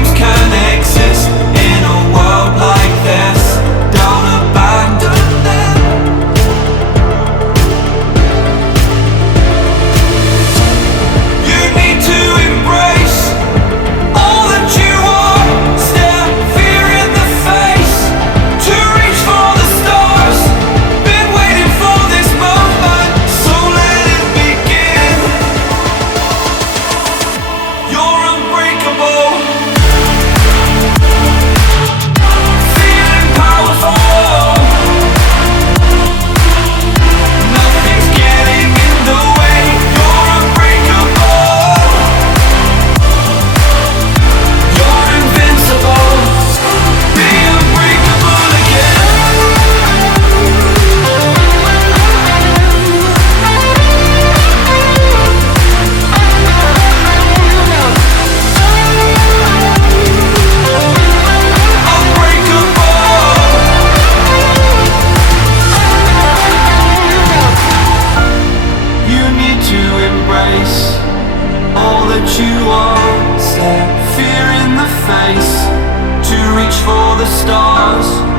dreams can exist in a world like this. Don't abandon them. You need to embrace all that you are. Stare fear in the face to reach for the stars. Been waiting for this moment, so let it begin. You're unbreakable, feeling powerful. Nothing's getting in the way. You're unbreakable. You're invincible. Be unbreakable again. You need to embrace all that you are. Stare fear in the face to reach for the stars.